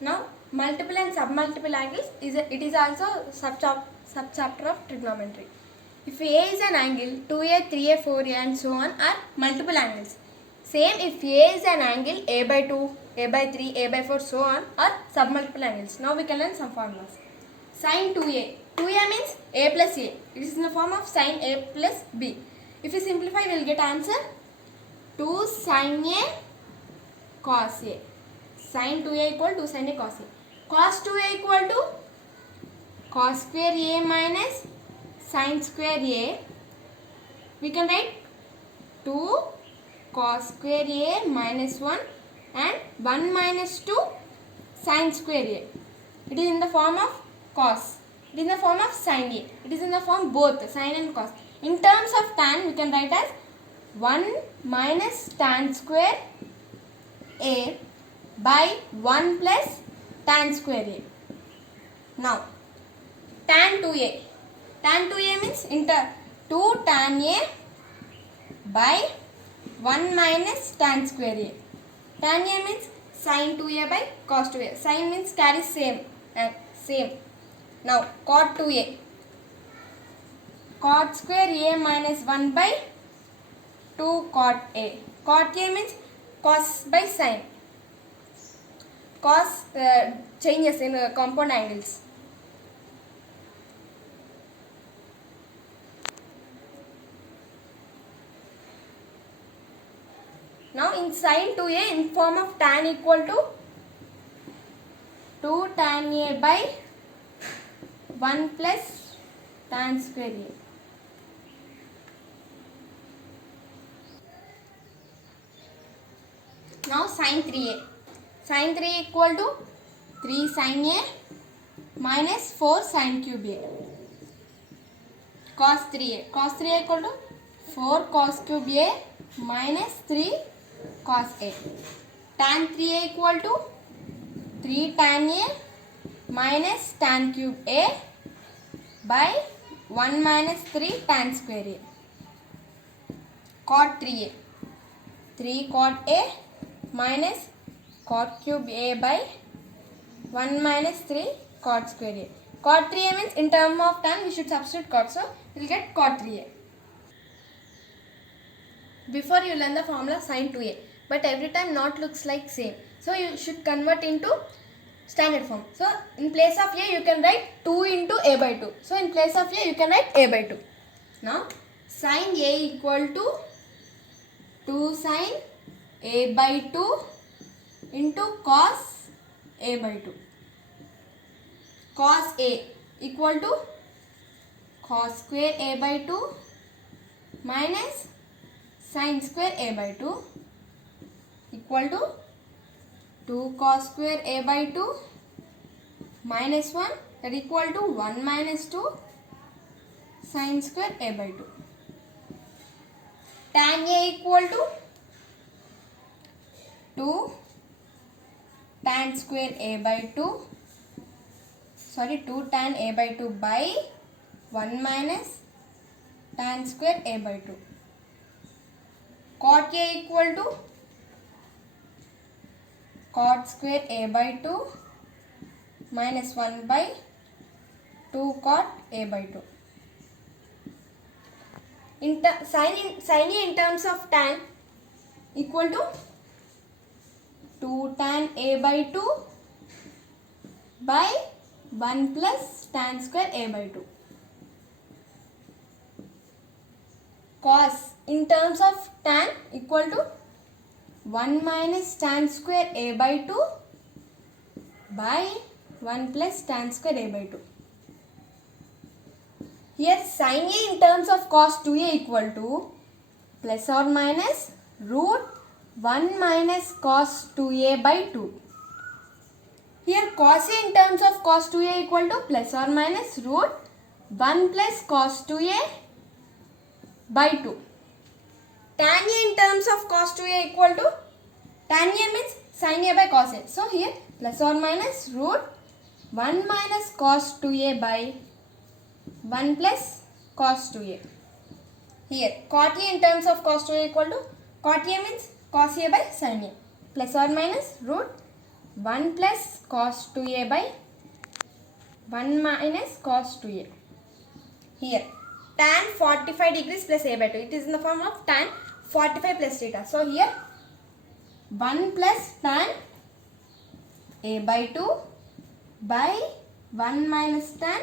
Now multiple and submultiple angles it is also subchapter of trigonometry. If A is an angle, 2A, 3A, 4A and so on are multiple angles. Same if A is an angle, A by 2, A by 3, A by 4 so on are submultiple angles. Now we can learn some formulas. Sin 2A. 2A means A plus A. It is in the form of sin A plus B. If we simplify, we will get answer 2 sin A cos A. Sin 2A equal to sin A cos A. Cos 2A equal to cos square A minus sin square A. We can write 2 cos square A minus 1 and 1 minus 2 sin square A. It is in the form of cos. It is in the form of sin A. It is in the form both sin and cos. In terms of tan, we can write as 1 minus tan square A by 1 plus tan square A. Now, tan 2A. Tan 2A means 2 tan A by 1 minus tan square A. Tan A means sin 2A by cos 2A. Sin means carries same. Now, cot 2A. Cot square A minus 1 by 2 cot A. Cot A means cos by sin. Cos changes in compound angles. Now in sin 2A in form of tan equal to 2 tan A by 1 plus tan square A. Now sin 3A. Sin 3 equal to 3 sin A minus 4 sin cube A. Cos 3A. Cos 3A equal to 4 cos cube A minus 3 cos A. Tan 3A equal to 3 tan A minus tan cube A by 1 minus 3 tan square A. Cot 3A. 3 cot A minus cot cube A by 1 minus 3 cot square A. Cot 3A means in term of tan we should substitute cot, so we will get cot 3A. Before you learn the formula sin 2A, but every time not looks like same, so you should convert into standard form. So in place of A you can write 2 into A by 2. So in place of A you can write A by 2. Now sin A equal to 2 sin A by 2 into cos A by 2. Cos A equal to cos square A by 2 minus sin square A by 2 equal to 2 cos square A by 2 minus 1, that equal to 1 minus 2 sin square A by 2. Tan A equal to 2 tan square A by 2, 2 tan A by 2 by 1 minus tan square A by 2. Cot A equal to cot square A by 2 minus 1 by 2 cot A by 2. Sin A in terms of tan equal to 2 tan A by 2 by 1 plus tan square A by 2. Cos in terms of tan equal to 1 minus tan square A by 2 by 1 plus tan square A by 2. Here sin A in terms of cos 2A equal to plus or minus root 1 minus cos 2A by 2. Here cos A in terms of cos 2A equal to plus or minus root 1 plus cos 2A by 2. Tan A in terms of cos 2A equal to, tan A means sin A by cos A. So here plus or minus root 1 minus cos 2A by 1 plus cos 2A. Here cot A in terms of cos 2A equal to, cot A means cos A by sin A, plus or minus root 1 plus cos 2a by 1 minus cos 2a. Here tan 45 degrees plus a by 2. It is in the form of tan 45 plus theta. So here 1 plus tan a by 2 by 1 minus tan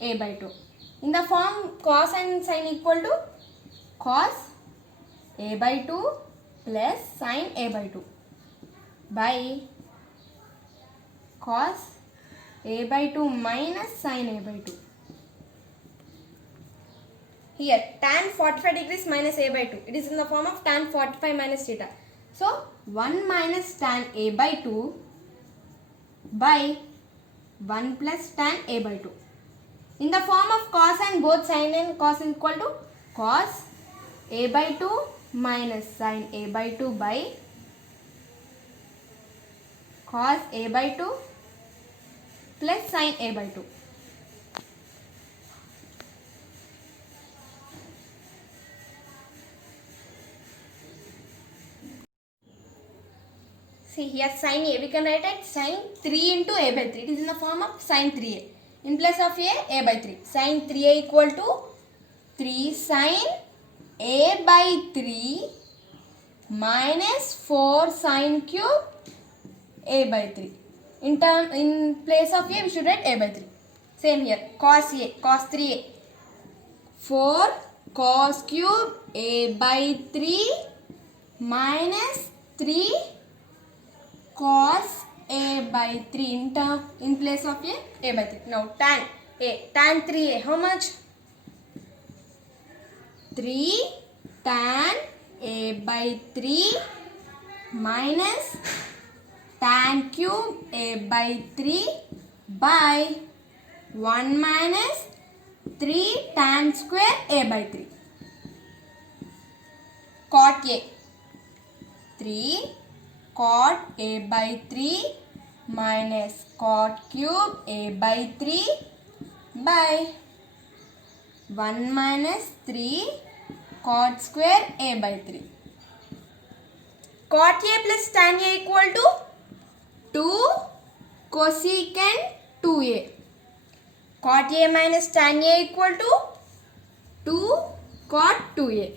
a by 2. In the form cos and sin equal to cos a by 2 plus sin a by 2 by cos a by 2 minus sin a by 2. Here tan 45 degrees minus a by 2. It is in the form of tan 45 minus theta. So 1 minus tan a by 2 by 1 plus tan a by 2. In the form of cos and both sin and cos is equal to cos a by 2 minus sin a by 2 by cos a by 2 plus sin a by 2. See here sin a, we can write it sin 3 into a by 3. It is in the form of sin 3a. In place of a by 3. Sin 3a equal to 3 sin a by 3 minus 4 sin cube a by 3. In place of a, we should write a by 3. Same here. Cos a, cos 3a. 4 cos cube a by 3 minus 3 cos a by 3 in place of a by 3. Now tan a, tan 3a, how much? 3 tan a by 3 minus tan cube a by 3 by 1 minus 3 tan square a by 3. Cot a, 3 cot a by 3 minus cot cube a by 3 by 1 minus 3 cot square a by 3. Cot a plus tan a equal to 2 cosecant 2a. Cot a minus tan a equal to 2 cot 2a.